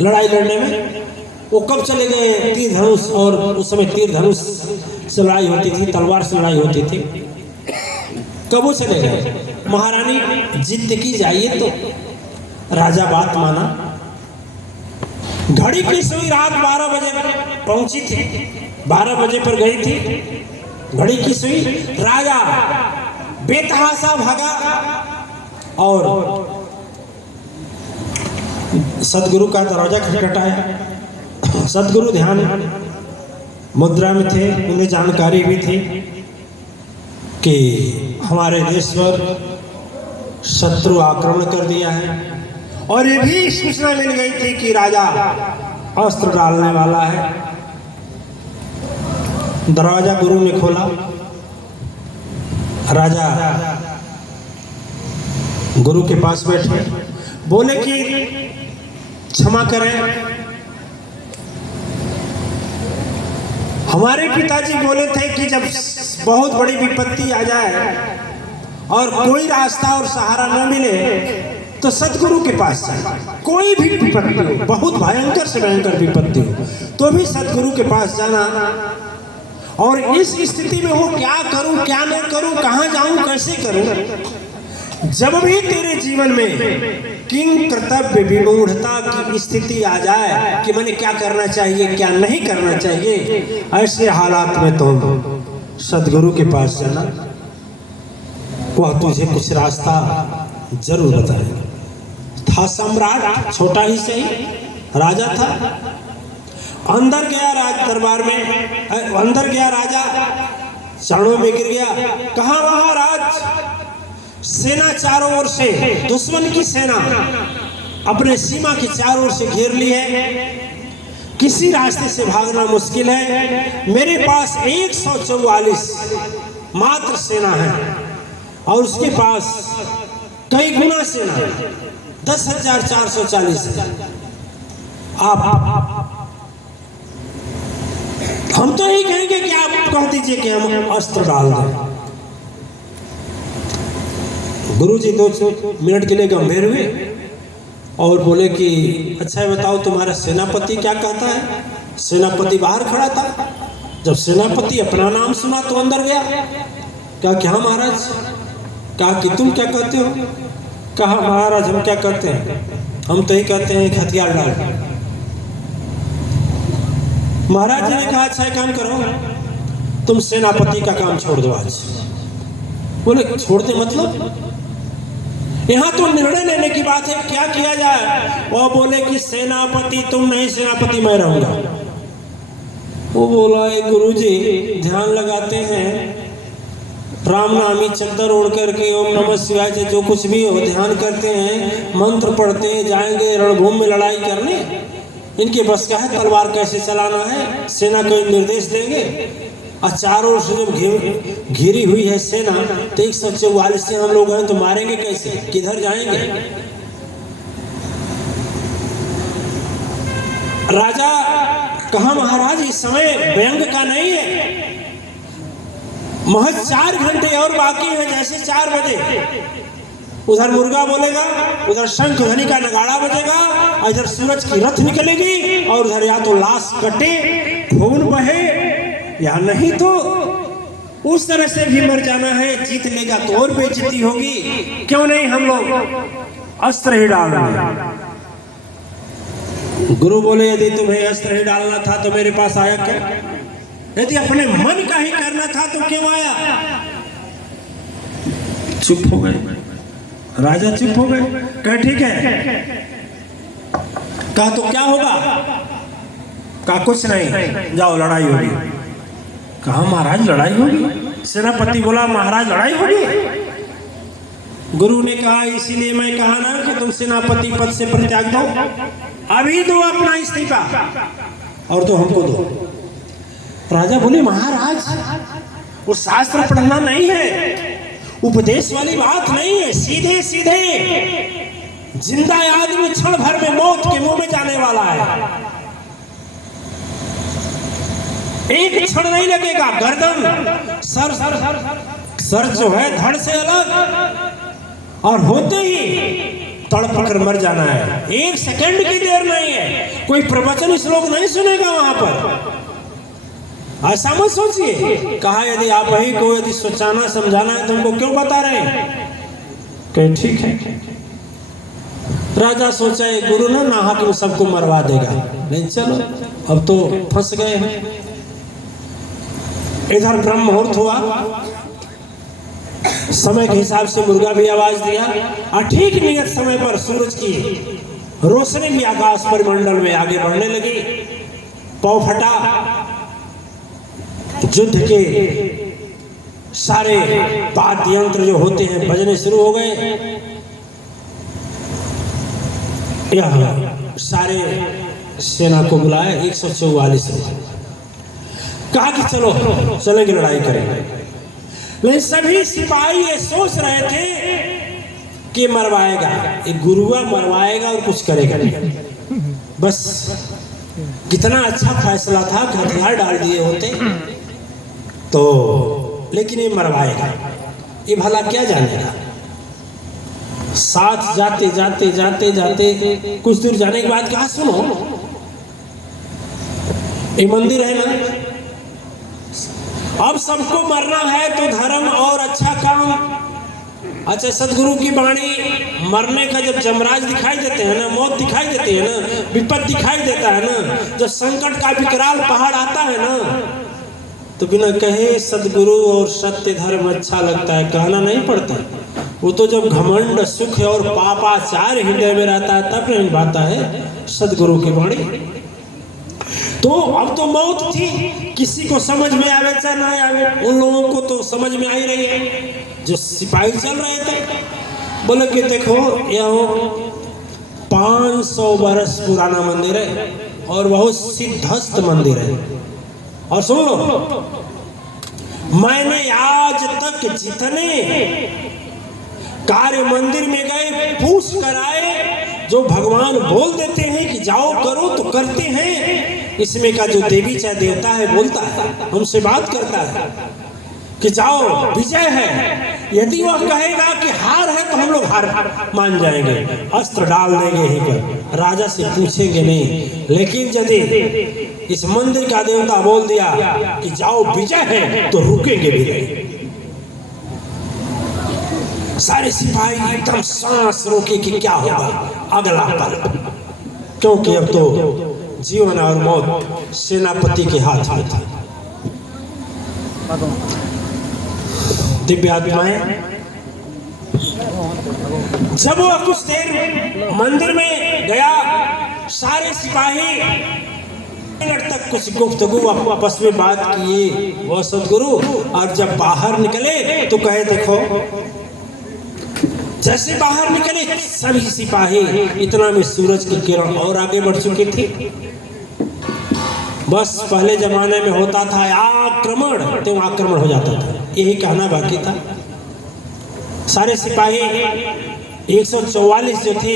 लड़ाई लड़ने में। वो कब चले गए? तीर धनुष, और उस समय तीर धनुष से लड़ाई होती थी, तलवार से लड़ाई होती थी। कब वो चले गए? महारानी जिद की जाइए तो राजा बात माना। घड़ी की सुई रात 12 बजे पहुंची थी, 12 बजे पर गई थी घड़ी की सुई। राजा बेतहासा भागा और सदगुरु का दरवाजा खटखटाया। सदगुरु ध्यान मुद्रा में थे, उन्हें जानकारी भी थी कि हमारे देश पर शत्रु आक्रमण कर दिया है, और ये भी सूचना मिल गई थी कि राजा अस्त्र डालने वाला है। दरवाजा गुरु ने खोला। राजा गुरु के पास बैठे, बोले कि क्षमा करें, हमारे पिताजी बोले थे कि जब बहुत बड़ी विपत्ति आ जाए और कोई रास्ता और सहारा न मिले तो सदगुरु के पास जाए। कोई भी विपत्ति हो, बहुत भयंकर से भयंकर विपत्ति हो, तो भी सदगुरु के पास जाना। और इस स्थिति में हो क्या करूं, क्या नहीं करूं, कहां जाऊं, कैसे करूं। जब भी तेरे जीवन में किंग कर्तव्य विमूढ़ता की स्थिति आ जाए कि मैंने क्या करना चाहिए, क्या नहीं करना चाहिए, ऐसे हालात में तुम सदगुरु के पास जाना, वह तुझे कुछ रास्ता जरूर बताएगा। था सम्राट, छोटा ही सही राजा था। अंदर गया राज दरबार में, अंदर गया राजा, चरणों में गिर गया। कहा महाराज, सेना चारों ओर से, दुश्मन की सेना अपने सीमा के चारों ओर से घेर ली है, किसी रास्ते से भागना मुश्किल है। मेरे पास 144 मात्र सेना है और उसके पास कई गुना सेना है, 10,440 है। आप हम तो यही कहेंगे कि आप कह दीजिए कि हम अस्त्र डाल दें। गुरुजी 2 मिनट के लिए गंभीर हुए और बोले कि अच्छा बताओ तुम्हारा सेनापति क्या कहता है। सेनापति बाहर खड़ा था। जब सेनापति अपना नाम सुना तो अंदर गया। कहा क्या महाराज? कहा कि तुम क्या कहते हो? कहा महाराज हम क्या कहते हैं, हम तो ही कहते हैं हथियार डाल। महाराज जी ने कहा अच्छा काम करो, तुम सेनापति का काम छोड़ दो आज। बोले छोड़ दे मतलब? यहाँ तो निर्णय लेने की बात है, क्या किया जाए। वो बोले कि सेनापति तुम नहीं, सेनापति मैं रहूंगा। वो बोला गुरुजी ध्यान लगाते हैं, राम नामी चद्दर ओढ़ करके ओम नमः शिवाय से जो कुछ भी हो ध्यान करते हैं, मंत्र पढ़ते हैं, जाएंगे रणभूमि में लड़ाई करने, इनके बस का है तलवार कैसे चलाना है, सेना को निर्देश देंगे। और चारों ओर से जब घिरी हुई है सेना, तो 144 से हम लोग हैं तो मारेंगे कैसे, किधर जाएंगे। राजा कहा महाराज इस समय व्यंग का नहीं है, महज 4 घंटे और बाकी है। जैसे 4 बजे उधर मुर्गा बोलेगा, उधर शंख ध्वनि का नगाड़ा बजेगा, और इधर सूरज की रथ निकलेगी, और उधर या तो लाश कटे, खून बहे, या नहीं तो उस तरह से भी मर जाना है। जीत लेगा तो और बेइज्जती होगी, क्यों नहीं हम लोग अस्त्र ही डाल रहे हैं। गुरु बोले यदि तुम्हें अस्त्र ही डालना था तो मेरे पास आया क्या, यदि अपने मन का ही करना था तो क्यों आया। चुप हो गए, राजा चुप हो गए। कहा ठीक है। कहा तो क्या होगा। कहा कुछ नहीं, जाओ लड़ाई होगी। कहा महाराज लड़ाई होगी। सेनापति बोला महाराज लड़ाई होगी। गुरु ने कहा इसीलिए मैं कहा ना कि तुम सेनापति पद से परित्याग दो, अभी दो अपना इस्तीफा और तो हमको दो। राजा बोले महाराज वो शास्त्र पढ़ना नहीं है, उपदेश वाली बात नहीं है, सीधे सीधे जिंदा आदमी क्षण भर में मौत के मुंह में जाने वाला है। एक क्षण नहीं लगेगा। गर्दन सर जो है धड़ से अलग, और होते ही तड़प कर मर जाना है, 1 सेकंड की देर नहीं है। कोई प्रवचन श्लोक नहीं सुनेगा वहां पर, ऐसा मत सोचिए। कहा यदि आप ही को यदि सोचाना समझाना है तुमको क्यों बता रहे हैं? कहे ठीक है। राजा सोचा ये गुरु ना नाहक में सबको मरवा देगा, नहीं चलो अब तो फंस गए हैं। इधर ब्रह्म मुहूर्त हुआ, समय के हिसाब से मुर्गा भी आवाज दिया और ठीक नियत समय पर सूरज की रोशनी भी आकाश परिमंडल में आगे बढ़ने लगी। पौ फटा, युद्ध के सारे वाद्य यंत्र जो होते हैं बजने शुरू हो गए। यह सारे सेना को बुलाया, 144 कहा कि चलो चलेंगे लड़ाई करेंगे। लेकिन सभी सिपाही ये सोच रहे थे कि मरवाएगा, एक गुरुआ मरवाएगा और कुछ करेगा नहीं। बस कितना अच्छा फैसला था कि हथियार डाल दिए होते तो, लेकिन ये मरवाएगा, ये भला क्या जानेगा। साथ जाते जाते जाते जाते कुछ दूर जाने के बाद कहा सुनो ये मंदिर है ना, अब सबको मरना है तो धर्म और अच्छा काम। अच्छा सदगुरु की वाणी, मरने का जब जमराज दिखाई देते हैं ना, मौत दिखाई देती है ना, विपद दिखाई देता है ना, जब संकट का विकराल पहाड़ आता है ना, तो बिना कहे सदगुरु और सत्य धर्म अच्छा लगता है, कहना नहीं पड़ता। वो तो जब घमंड सुख और पापाचार हृदय में रहता है तब नहीं पाता है सदगुरु की वाणी। तो अब तो मौत थी, किसी को समझ में आवे चाहे ना आवे, उन लोगों को तो समझ में आ ही रही है। जो सिपाही चल रहे थे बोले कि देखो यह 500 वर्ष पुराना मंदिर है और बहुत सिद्धस्त मंदिर है, और सुन लो मैंने आज तक जितने कार्य मंदिर में गए पूछ कर आए, जो भगवान बोल देते हैं कि जाओ करो तो करते हैं। इसमें का जो देवी चाहे देवता है बोलता है, हमसे बात करता है कि जाओ विजय है। यदि वह कहेगा कि हार है तो हम लोग हार मान जाएंगे, अस्त्र डाल देंगे यहीं पर, राजा से पूछेंगे नहीं। लेकिन यदि इस मंदिर का देवता बोल दिया कि जाओ विजय है तो रुकेंगे भी नहीं। सारे सिपाही एकदम सांस रोके कि क्या होगा अगला पल, क्योंकि अब तो जीवन और मौत सेनापति के हाथ में था। दिव्य आत्माएं जब वह कुछ देर मंदिर में गया, सारे सिपाही मिनट तक कुछ गुफ्तगू आपस में बात किए वह सदगुरु, और जब बाहर निकले तो कहे देखो, जैसे बाहर निकले सभी सिपाही, इतना में सूरज की किरण और आगे बढ़ चुकी थी। बस पहले जमाने में होता था आक्रमण तो आक्रमण हो जाता था, यही कहना बाकी था। सारे सिपाही 144 जो थे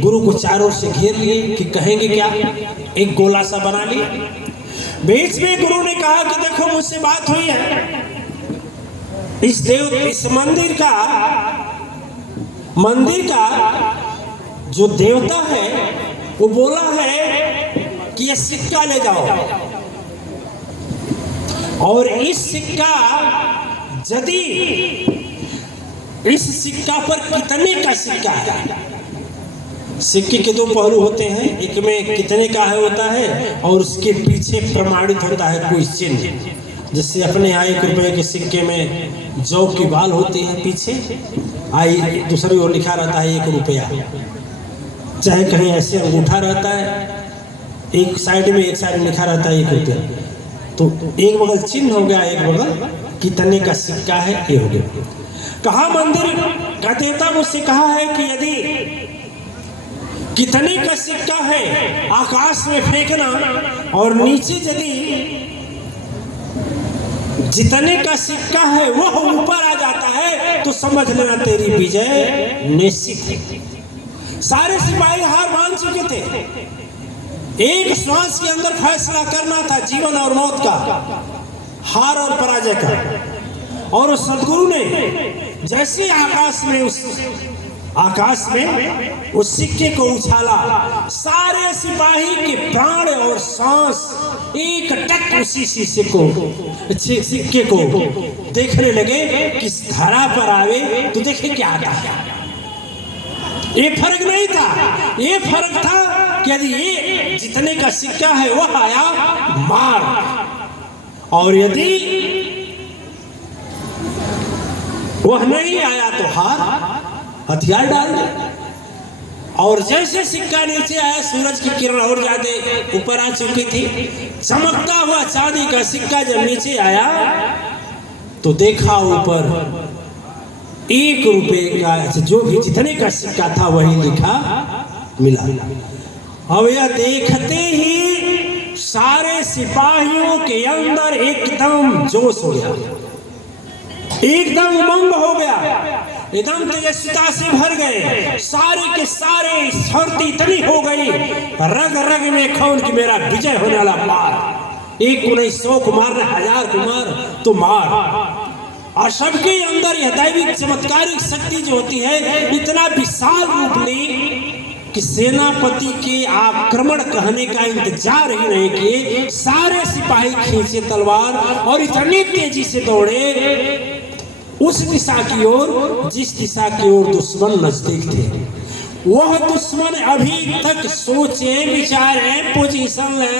गुरु को चारों से घेर लिए कि कहेंगे क्या, एक गोला सा बना लिए। बीच में गुरु ने कहा कि देखो मुझसे बात हुई है, इस मंदिर का जो देवता है वो बोला है कि ये सिक्का ले जाओ, और इस सिक्का पर कितने का सिक्का है। सिक्के के 2 पहलू होते हैं, एक में कितने का है होता है और उसके पीछे प्रमाणित होता है कोई चिन्ह। जैसे अपने यहाँ 1 रुपए के सिक्के में जौ की बाल होती है, पीछे दूसरी ओर लिखा रहता है 1 रुपया, चाहे कहीं ऐसे अंगूठा रहता है, एक साइड में लिखा रहता है 1 रुपया, तो एक बगल चिन्ह हो गया, एक बगल कितने का सिक्का है ये हो गया। कहा मंदिर का देवता मुझसे कहा है कि यदि कितने का सिक्का है आकाश में फेंकना, और नीचे यदि जितने का सिक्का है वह ऊपर आ जाता है तो समझ लेना तेरी विजय निश्चित है। सारे सिपाही हार मान चुके थे, एक श्वास के अंदर फैसला करना था जीवन और मौत का, हार और पराजय का। और उस सदगुरु ने जैसे आकाश में उस आकाश में उस सिक्के को उछाला, सारे सिपाही के प्राण और सांस एक टक उसी सिक्के को देखने लगे कि इस धरा पर आवे तो देखे क्या आता है। ये फर्क नहीं था, ये फर्क था कि यदि ये जितने का सिक्का है वह आया मार, और यदि वह नहीं आया तो हार, हथियार डाल दे। और जैसे सिक्का नीचे आया, सूरज की किरण और ज्यादा ऊपर आ चुकी थी, चमकता हुआ चांदी का सिक्का जब नीचे आया तो देखा ऊपर 1 रुपए का, जो भी जितने का सिक्का था वही लिखा मिला। अब यह देखते ही सारे सिपाहियों के अंदर एकदम जोश हो गया, एकदम उमंग हो गया, एकदम तेजस्विता से भर गए, सारे के सारे स्फूर्ति इतनी हो गई, रग रग में खून की मेरा विजय होने वाला, मार, एक को नहीं 100 को मार, 1000 को मार तो मार। और सबके अंदर यह दैविक चमत्कारिक शक्ति जो होती है इतना विशाल रूप ली कि सेनापति के आक्रमण कहने का इंतजार ही नहीं किए, सारे सिपाही खींचे तलवार और इतनी तेजी से दौड़े उस दिशा की ओर जिस दिशा की ओर दुश्मन नजदीक थे। वह दुश्मन अभी तक सोचे विचारे पोजीशन ले